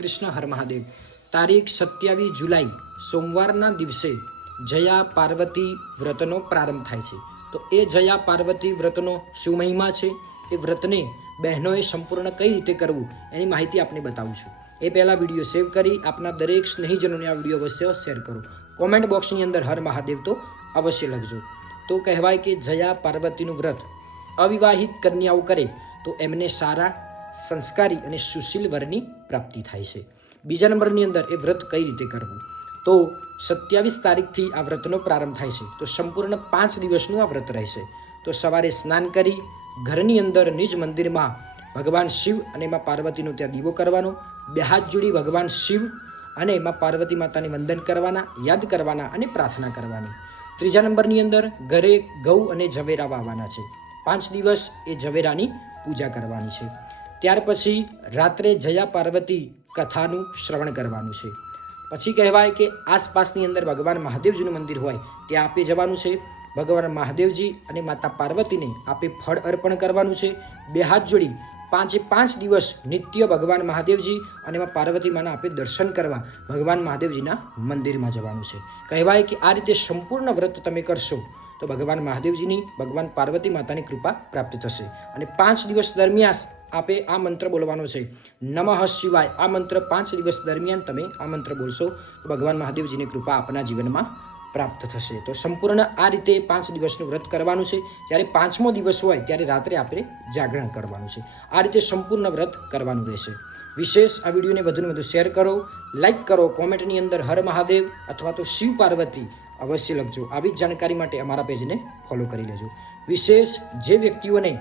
કૃષ્ણ હર મહાદેવ. તારીખ 27 જુલાઈ સોમવારના દિવસે જયા પાર્વતી વ્રતનો પ્રારંભ થાય છે. તો એ જયા પાર્વતી વ્રતનો શું મહિમા છે, એ વ્રતને બહેનોએ સંપૂર્ણ કઈ રીતે કરવું એની માહિતી આપને બતાવું છું. એ પહેલાં વિડીયો સેવ કરી આપના દરેક સ્નેહીજનોને આ વિડીયો અવશ્ય શેર કરો. કોમેન્ટ બોક્સની અંદર હર મહાદેવ તો અવશ્ય લખજો. તો કહેવાય કે જયા પાર્વતીનું વ્રત અવિવાહિત કન્યાઓ કરે તો એમને સારા સંસ્કારી અને સુશીલ વરની પ્રાપ્તિ થાય છે. બીજા નંબરની અંદર એ વ્રત કઈ રીતે કરવું, તો 27 તારીખથી આ વ્રતનો પ્રારંભ થાય છે. તો સંપૂર્ણ 5 દિવસનું આ વ્રત રહેશે. તો સવારે સ્નાન કરી ઘરની અંદર નિજ મંદિરમાં ભગવાન શિવ અને માં પાર્વતીનો ત્યાં દીવો કરવાનો, 2 હાથ જોડી ભગવાન શિવ અને માં પાર્વતી માતાને વંદન કરવાના, યાદ કરવાના અને પ્રાર્થના કરવાની. ત્રીજા નંબરની અંદર ઘરે ગૌ અને ઝવેરા વાવવાના છે. 5 દિવસ એ ઝવેરાની પૂજા કરવાની છે. ત્યાર પછી રાત્રે જયા પાર્વતી કથાનું શ્રવણ કરવાનું છે. પછી કહેવાય કે આસપાસની અંદર ભગવાન મહાદેવજીનું મંદિર હોય ત્યાં આપે જવાનું છે. ભગવાન મહાદેવજી અને માતા પાર્વતીને આપે ફળ અર્પણ કરવાનું છે. 2 હાથ જોડી 5 દિવસ નિત્ય ભગવાન મહાદેવજી અને પાર્વતી માના આપે દર્શન કરવા ભગવાન મહાદેવજીના મંદિરમાં જવાનું છે. કહેવાય કે આ રીતે સંપૂર્ણ વ્રત તમે કરશો તો ભગવાન મહાદેવજીની, ભગવાન પાર્વતી માતાની કૃપા પ્રાપ્ત થશે. અને 5 દિવસ દરમિયાન આપે આ મંત્ર બોલવાનો છે, નમઃ શિવાય. આ મંત્ર 5 દિવસ દરમિયાન તમે આ મંત્ર બોલશો તો ભગવાન મહાદેવજીની કૃપા આપના જીવનમાં પ્રાપ્ત થશે. તો સંપૂર્ણ આ રીતે 5 દિવસનું વ્રત કરવાનું છે. જ્યારે 5મો દિવસ હોય ત્યારે રાત્રે આપણે જાગરણ કરવાનું છે. આ રીતે સંપૂર્ણ વ્રત કરવાનું રહેશે. વિશેષ આ વિડીયોને વધુને વધુ શેર કરો, લાઈક કરો, કોમેન્ટની અંદર હર મહાદેવ અથવા તો શિવ પાર્વતી અવશ્ય લખજો. આવી જ જાણકારી માટે અમારા પેજને ફોલો કરી લેજો. વિશેષ જે વ્યક્તિઓને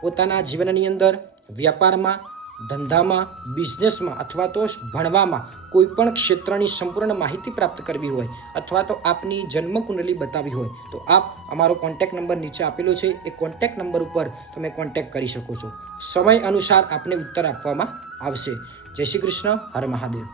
પોતાના જીવનની અંદર વ્યાપારમાં, ધંધામાં, બિઝનેસમાં અથવા તો ભણવામાં કોઈ પણ ક્ષેત્રની સંપૂર્ણ માહિતી પ્રાપ્ત કરવી હોય અથવા તો આપની જન્મકુંડલી બતાવી હોય તો આપ અમારો કોન્ટેક્ટ નંબર નીચે આપેલો છે. એ કોન્ટેક્ટ નંબર ઉપર તમે કોન્ટેક્ટ કરી શકો છો. સમય અનુસાર આપને ઉત્તર આપવામાં આવશે. જય શ્રી કૃષ્ણ, હર મહાદેવ.